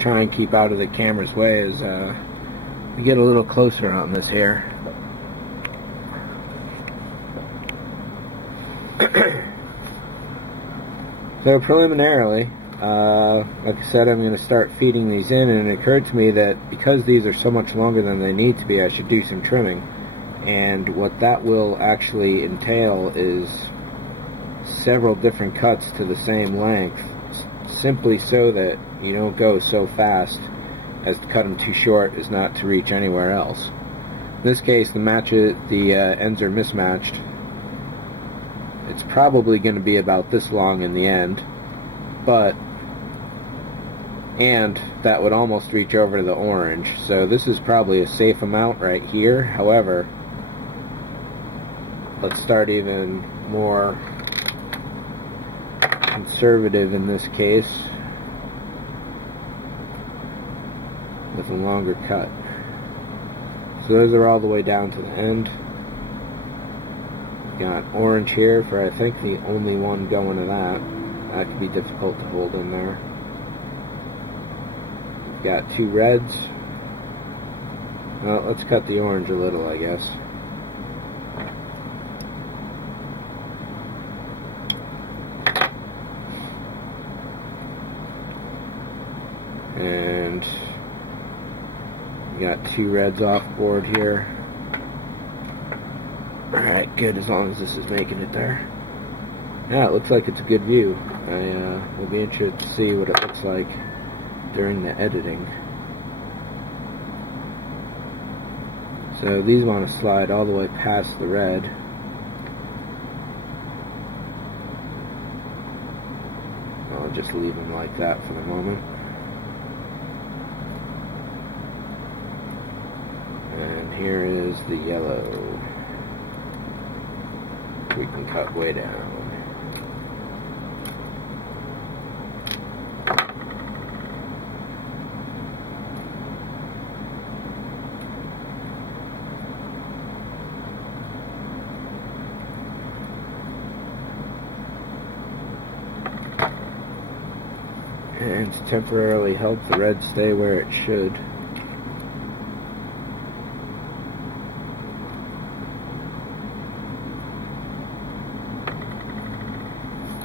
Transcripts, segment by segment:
try and keep out of the camera's way as we get a little closer on this here. So preliminarily, like I said, I'm going to start feeding these in, and it occurred to me that because these are so much longer than they need to be, I should do some trimming. And what that will actually entail is several different cuts to the same length, simply so that you don't go so fast as to cut them too short as not to reach anywhere else. In this case, the ends are mismatched. It's probably going to be about this long in the end, and that would almost reach over to the orange, so this is probably a safe amount right here. However, let's start even more conservative in this case with a longer cut. So those are all the way down to the end. Got orange here for, I think, the only one going to that. That could be difficult to hold in there. Got two reds. Well, let's cut the orange a little, I guess. And we got two reds off board here. Alright, good, as long as this is making it there. Yeah, it looks like it's a good view. I will be interested to see what it looks like during the editing. So these want to slide all the way past the red. I'll just leave them like that for the moment. And here is the yellow. We can cut way down. And to temporarily help the red stay where it should,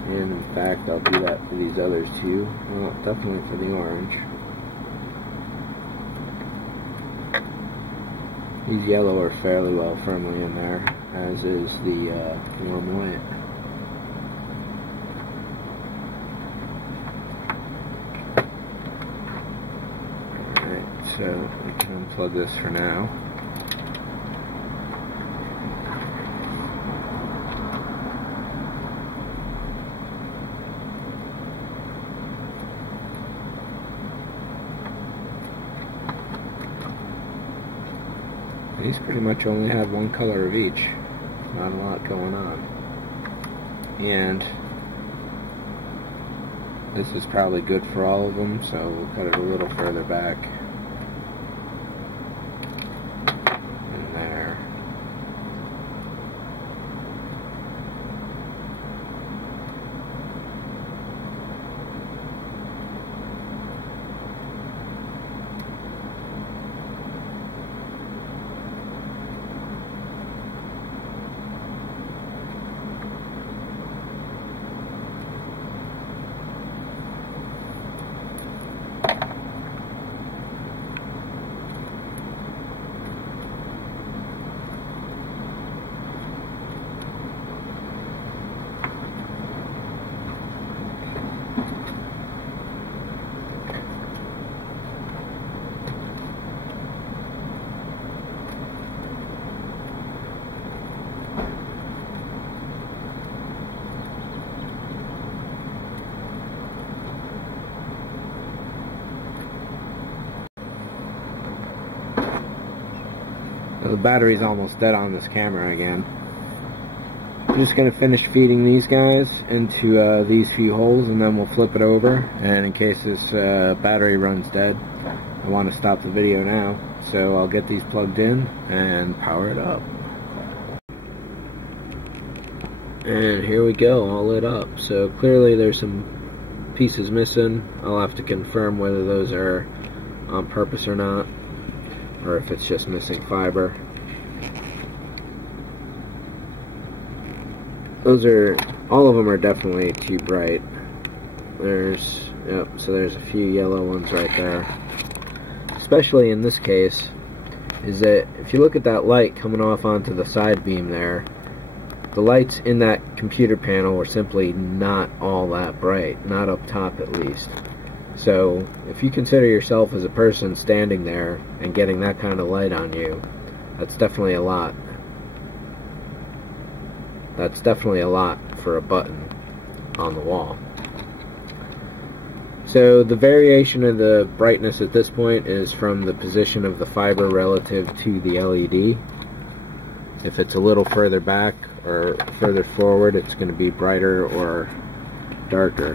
and in fact I'll do that for these others too. Well, definitely for the orange. These yellow are fairly well firmly in there, as is the warm white. Alright, so we can unplug this for now. These pretty much only have one color of each. Not a lot going on. And this is probably good for all of them, so we'll cut it a little further back. And there. The battery's almost dead on this camera again. I'm just going to finish feeding these guys into these few holes, and then we'll flip it over. And in case this battery runs dead, I want to stop the video now. So I'll get these plugged in and power it up. And here we go, all lit up. So clearly there's some pieces missing. I'll have to confirm whether those are on purpose or not, or if it's just missing fiber. All of them are definitely too bright. So there's a few yellow ones right there. Especially in this case, is that if you look at that light coming off onto the side beam there, the lights in that computer panel were simply not all that bright, not up top at least. So if you consider yourself as a person standing there and getting that kind of light on you, that's definitely a lot. That's definitely a lot for a button on the wall. So the variation of the brightness at this point is from the position of the fiber relative to the LED. If it's a little further back or further forward, it's going to be brighter or darker.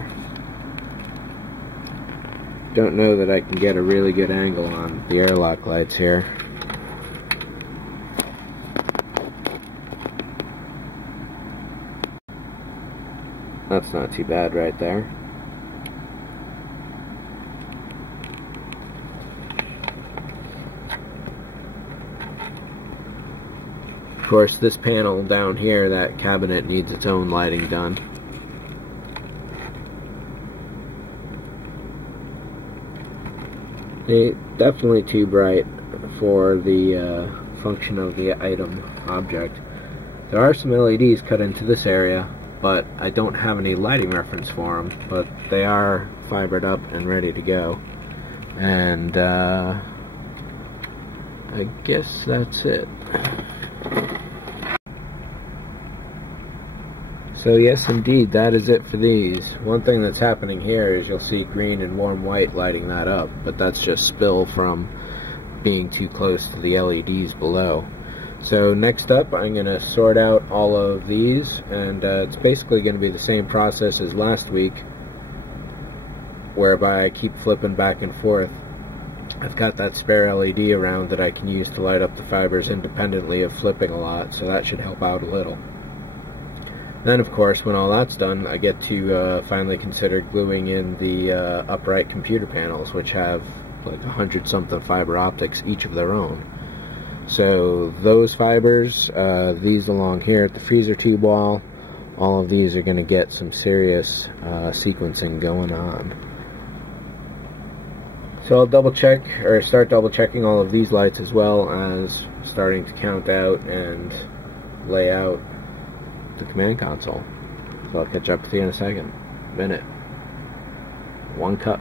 Don't know that I can get a really good angle on the airlock lights here. That's not too bad right there. Of course, this panel down here, that cabinet, needs its own lighting done. Definitely too bright for the function of the item object. There are some LEDs cut into this area, but I don't have any lighting reference for them, but they are fibered up and ready to go. And I guess that's it. So yes, indeed, that is it for these. One thing that's happening here is you'll see green and warm white lighting that up, but that's just spill from being too close to the LEDs below. So next up, I'm going to sort out all of these, and it's basically going to be the same process as last week, whereby I keep flipping back and forth. I've got that spare LED around that I can use to light up the fibers independently of flipping a lot, so that should help out a little. Then, of course, when all that's done, I get to finally consider gluing in the upright computer panels, which have like 100-something fiber optics, each of their own. So those fibers, these along here at the freezer tube wall, all of these are going to get some serious sequencing going on. So I'll double check, or start double checking all of these lights, as well as starting to count out and lay out the command console. So I'll catch up with you in a second. Minute. One cut.